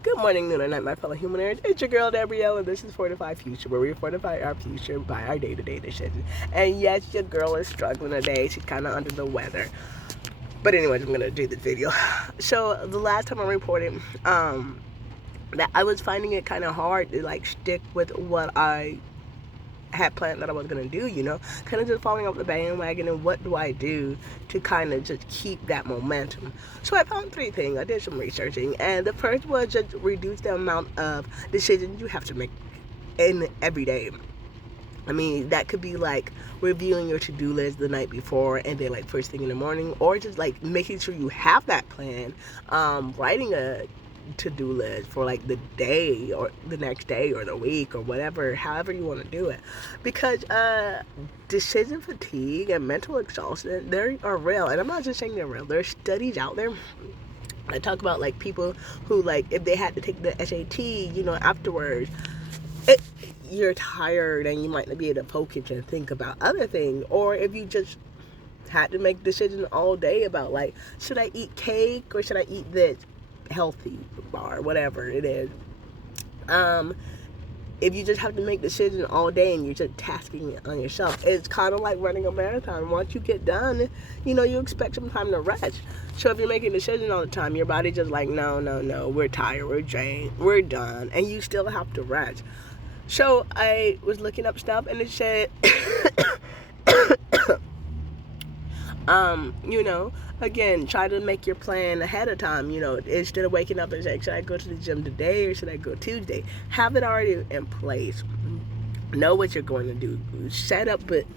Good morning, noon, or night, my fellow human nerds. It's your girl, Gabrielle, and this is Fortified Future, where we fortify our future by our day-to-day decisions. And yes, your girl is struggling today. She's kind of under the weather. But anyways, I'm going to do this video. So, the last time I reported, that I was finding it kind of hard to, stick with what I had planned that I was going to do, kind of just falling off the bandwagon. And what do I do to kind of just keep that momentum? So I found three things. I did some researching, and the first was just reduce the amount of decisions you have to make in every day. I mean, that could be like reviewing your to-do list the night before and then first thing in the morning, or just making sure you have that plan, writing a to-do list for the day or the next day or the week or whatever, however you want to do it, because decision fatigue and mental exhaustion, they are real. And I'm not just saying they're real. There's studies out there that talk about people who if they had to take the SAT, afterwards, you're tired and you might not be able to focus and think about other things. Or if you just had to make decisions all day about should I eat cake or should I eat this healthy bar, whatever it is. If you just have to make decisions all day and you're just tasking it on yourself, it's kind of like running a marathon. Once you get done, you expect some time to rest. So if you're making decisions all the time, your body just no, we're tired, we're drained, we're done, and you still have to rest. So I was looking up stuff, and it said again, try to make your plan ahead of time. Instead of waking up and saying, should I go to the gym today or should I go Tuesday? Have it already in place. Know what you're going to do.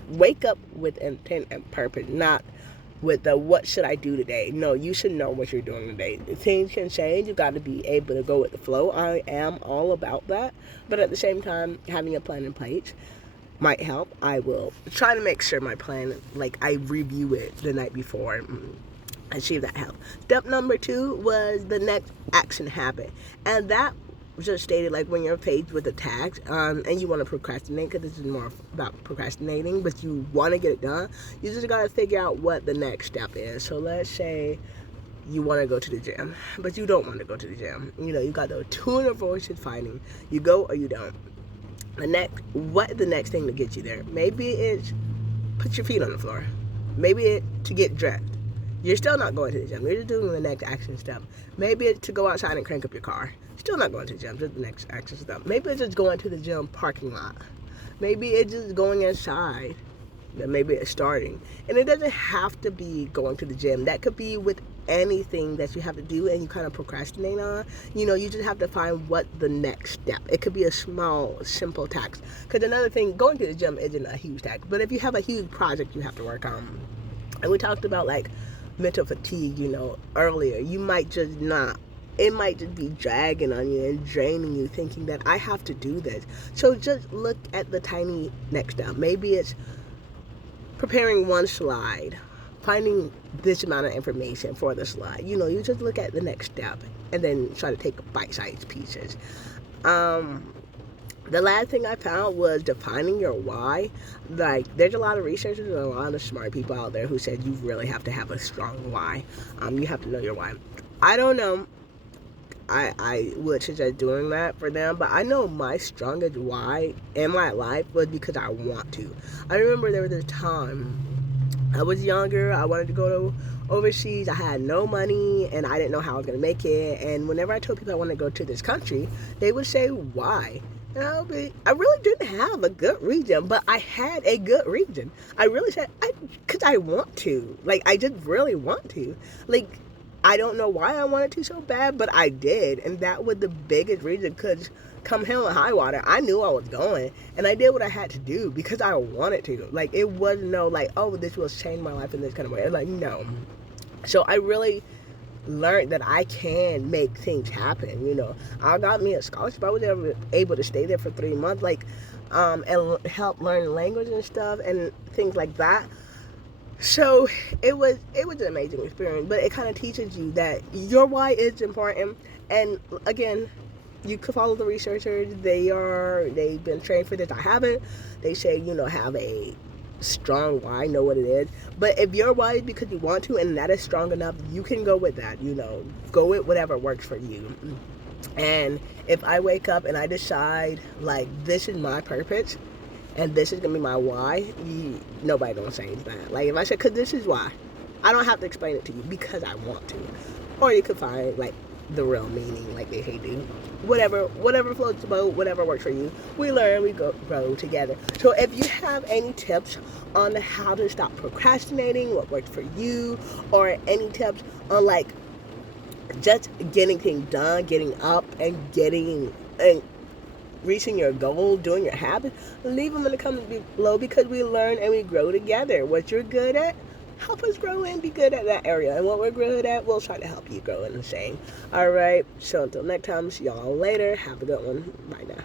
Wake up with intent and purpose, not with the what should I do today. No, you should know what you're doing today. Things can change. You got to be able to go with the flow. I am all about that. But at the same time, having a plan in place might help. I will try to make sure my plan, I review it the night before and see if that helps. Step number 2 was the next action habit. And that just stated when you're faced with a task and you want to procrastinate, because this is more about procrastinating, but you want to get it done, you just got to figure out what the next step is. So let's say you want to go to the gym, but you don't want to go to the gym. You got those two inner voices fighting. You go or you don't. What the next thing to get you there? Maybe it's put your feet on the floor. Maybe it's to get dressed. You're still not going to the gym. You're just doing the next action step. Maybe it's to go outside and crank up your car. Still not going to the gym, just the next action step. Maybe it's just going to the gym parking lot. Maybe it's just going inside. Maybe it's starting. And it doesn't have to be going to the gym. That could be with anything that you have to do and you kind of procrastinate on. You just have to find what the next step. It could be a small, simple task. Because another thing, going to the gym isn't a huge task. But if you have a huge project you have to work on, and we talked about mental fatigue, earlier, you might just not. It might just be dragging on you and draining you, thinking that I have to do this. So just look at the tiny next step. Maybe it's preparing one slide, finding this amount of information for the slide. You just look at the next step and then try to take bite-sized pieces. The last thing I found was defining your why. There's a lot of researchers and a lot of smart people out there who said you really have to have a strong why. You have to know your why. I don't know. I would suggest doing that for them, but I know my strongest why in my life was because I want to. I remember there was a time I was younger, I wanted to go to overseas, I had no money, and I didn't know how I was going to make it, and whenever I told people I wanted to go to this country, they would say, why? And I really didn't have a good reason, but I had a good reason. I really said, because I want to. I just really want to. I don't know why I wanted to so bad, but I did. And that was the biggest reason, because come hell or high water, I knew I was going. And I did what I had to do because I wanted to. It wasn't oh, this will change my life in this kind of way. No. So I really learned that I can make things happen. I got me a scholarship. I was able to stay there for 3 months, and help learn language and stuff and things like that. So it was an amazing experience, but it kind of teaches you that your why is important. And again, you could follow the researchers. They've been trained for this. I haven't. They say, have a strong why, know what it is. But if your why is because you want to, and that is strong enough, you can go with that. Go with whatever works for you. And if I wake up and I decide, like, this is my purpose and this is gonna be my why, nobody gonna change that. Like, if I said, because this is why, I don't have to explain it to you because I want to. Or you could find, like, the real meaning, like they say do. Whatever floats the boat, whatever works for you. We learn, we grow together. So if you have any tips on how to stop procrastinating, what worked for you, or any tips on, like, just getting things done, getting up and reaching your goal, doing your habit, leave them in the comments below, because we learn and we grow together. What you're good at, help us grow and be good at that area. And what we're good at, we'll try to help you grow in the same. All right. So until next time, see y'all later. Have a good one. Bye now.